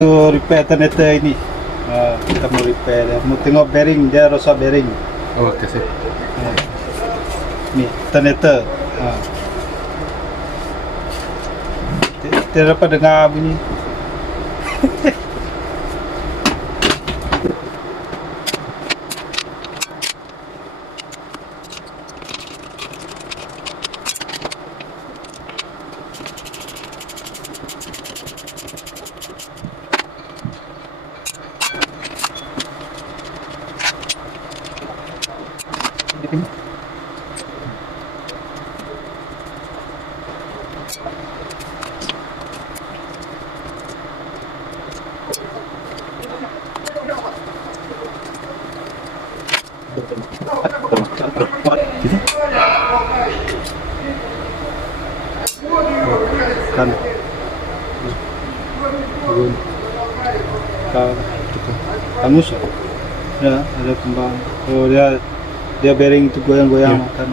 repair alternator ini. Kita mau repair, mau tengok bearing, dia rosak bearing. Oh, kasih. Ni alternator. Tidak dapat dengar bunyi. Kan hangus ya, ada kembang. Oh, dia bearing itu goyang-goyang kan.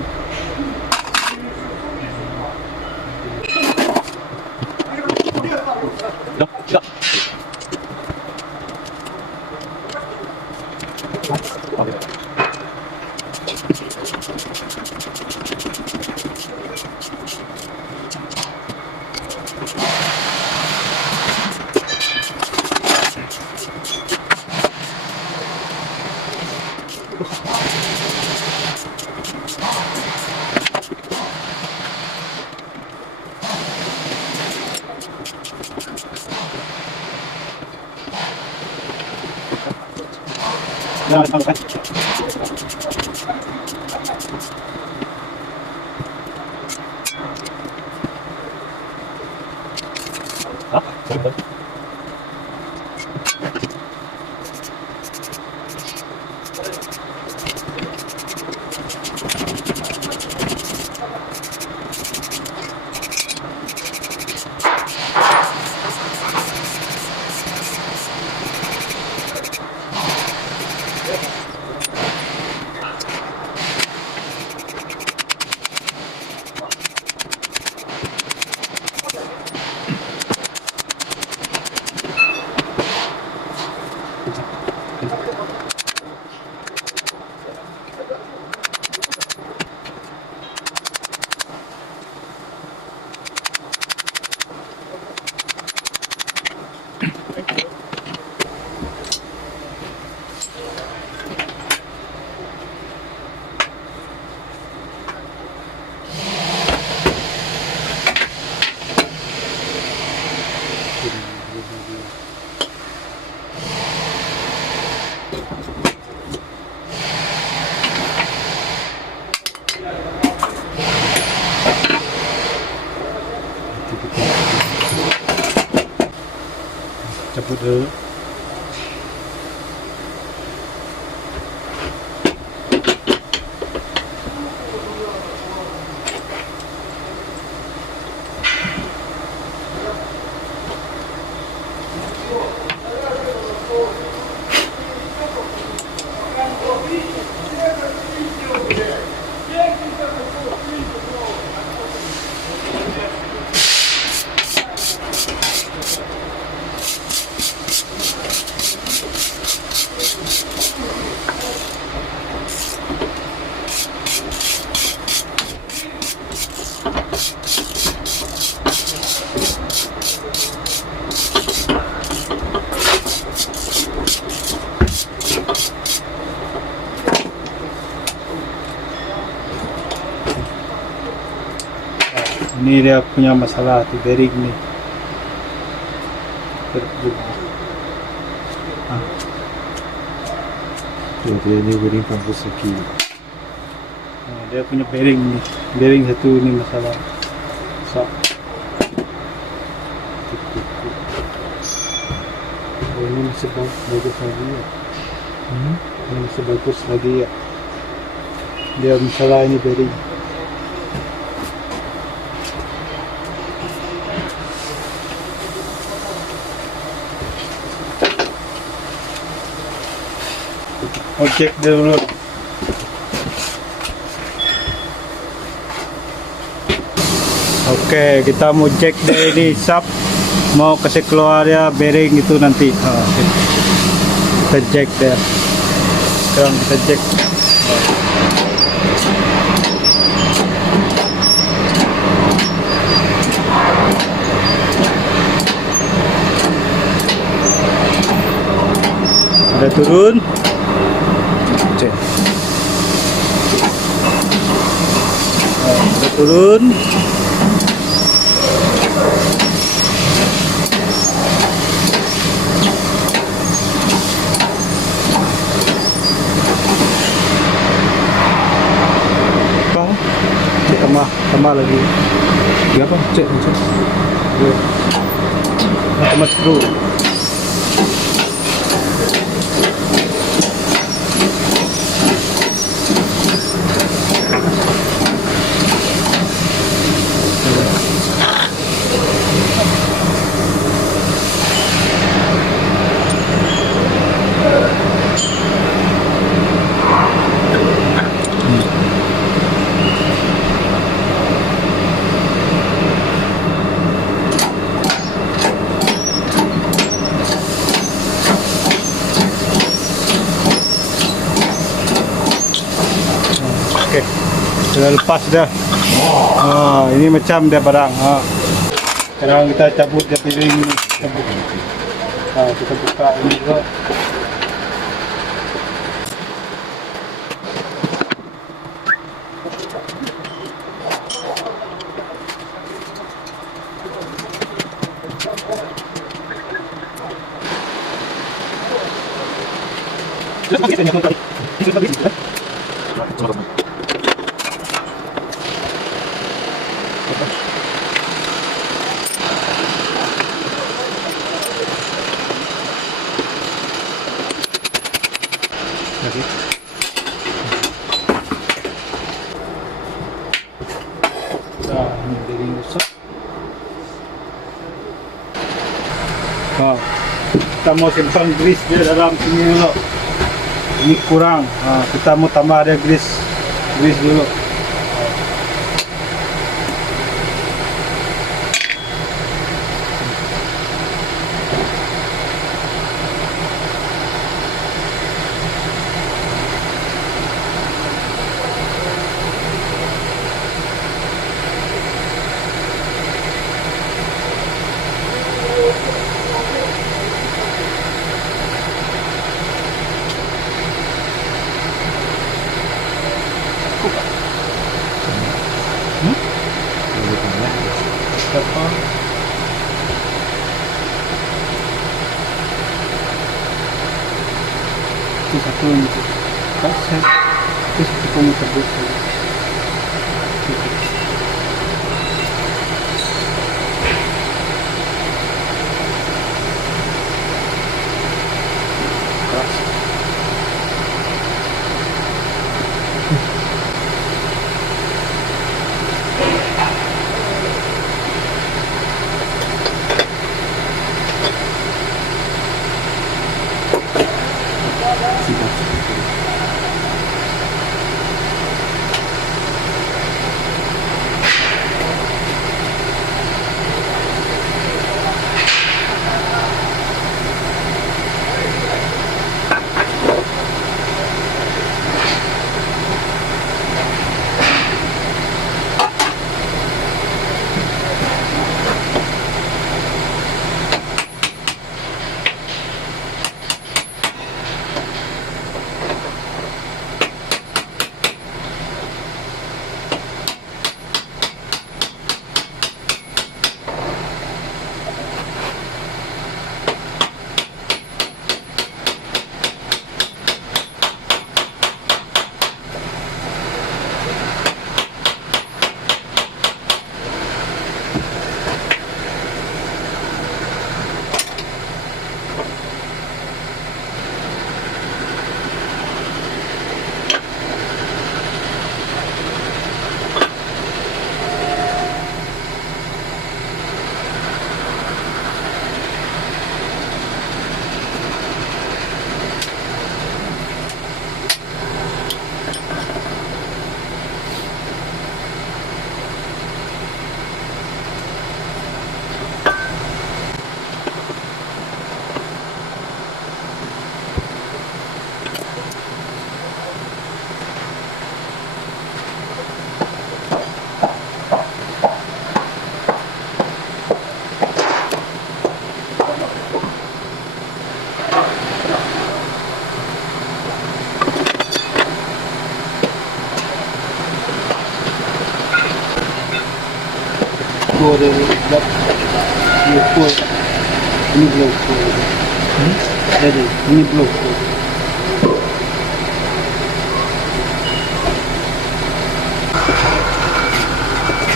Cabut dulu. Ini dia punya masalah tuh bearing nih. Ini bearing kampus lagi. Dia punya bearing nih. Bearing satu ini masalah. So. Oh, ini masih bagus lagi ya. Ini masih bagus lagi ya. Dia masalah ini bearing. Cek dulu. Oke, kita mau cek deh ini sub mau kasi keluar dia bearing itu nanti. Kita jack dia. Sekarang kita jack. Ada turun. Cek. Ada turun. Cek tambah lagi. Berapa? Cek. Tambah screw. Okey, sudah lepas dah. Ini macam dia barang. Sekarang kita cabut dia piring ni. Cabut. Kita buka ini juga. Ini bearing rusak. Kita mau simpan grease dia dalam sini dulu. Ini kurang. Kita mau tambah ada grease dulu. Berapa? Itu satu ini. Kasih. Itu satu pun terbut. logo dia buat logo. Ini logo. Jadi ini logo.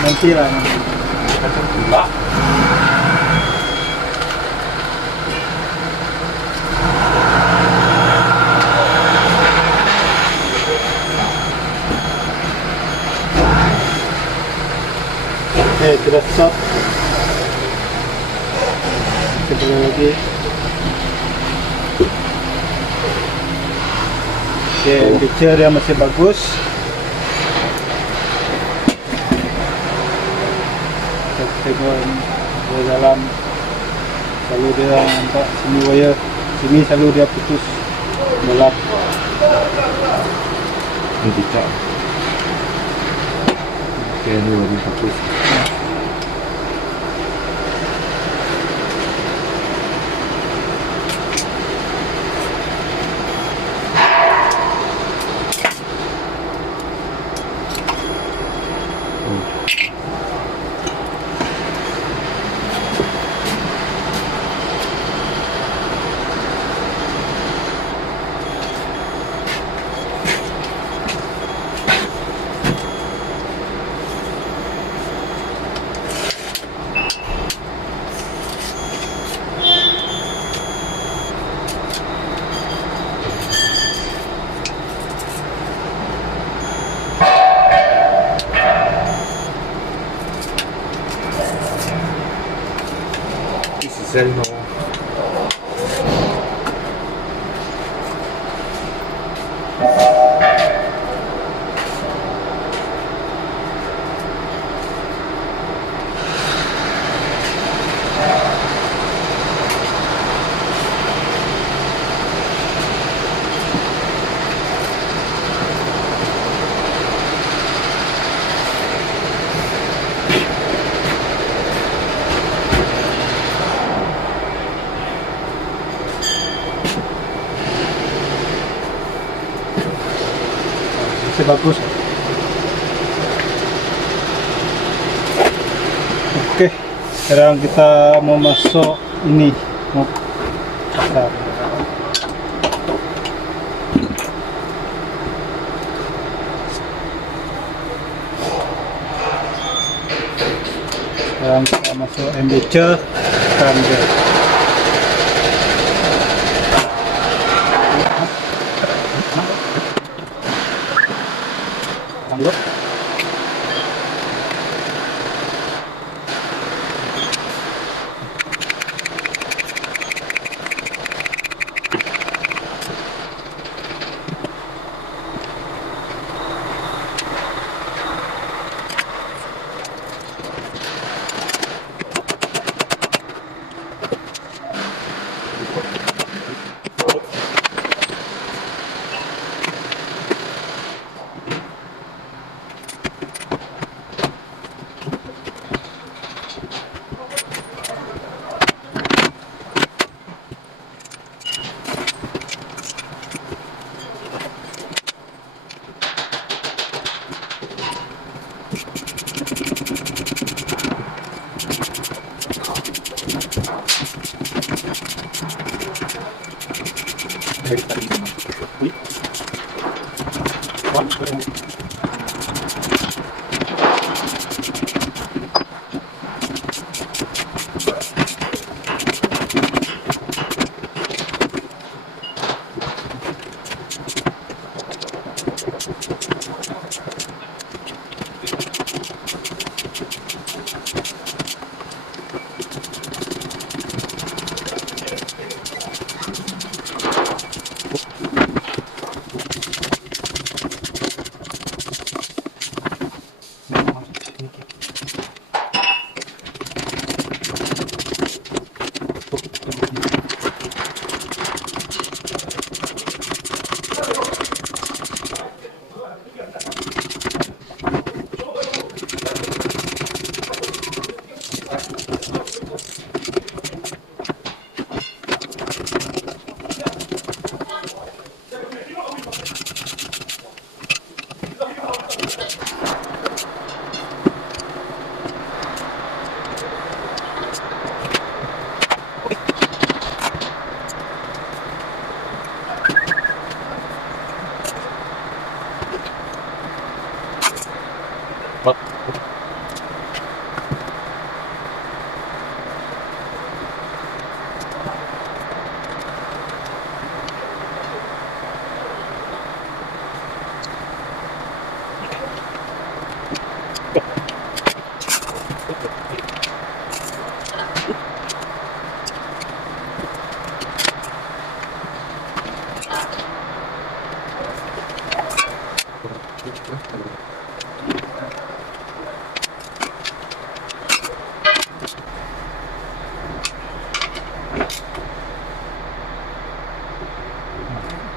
Nanti lah. Kacang pula. Okay, sudah stop. Kita lagi. Okay, picture dia masih bagus. Kita tengok dia dalam. Selalu dia nampak sini wire, sini selalu dia putus melap. Ini tidak. Okay, ini lagi bagus. Selno. Masih bagus. Oke, sekarang kita mau masuk ini, mau pasang. Sekarang kita masuk embouchure dan dia. Look.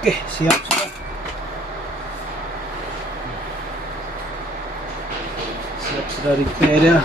Okey, siap sudah. Siap sudah repair dia.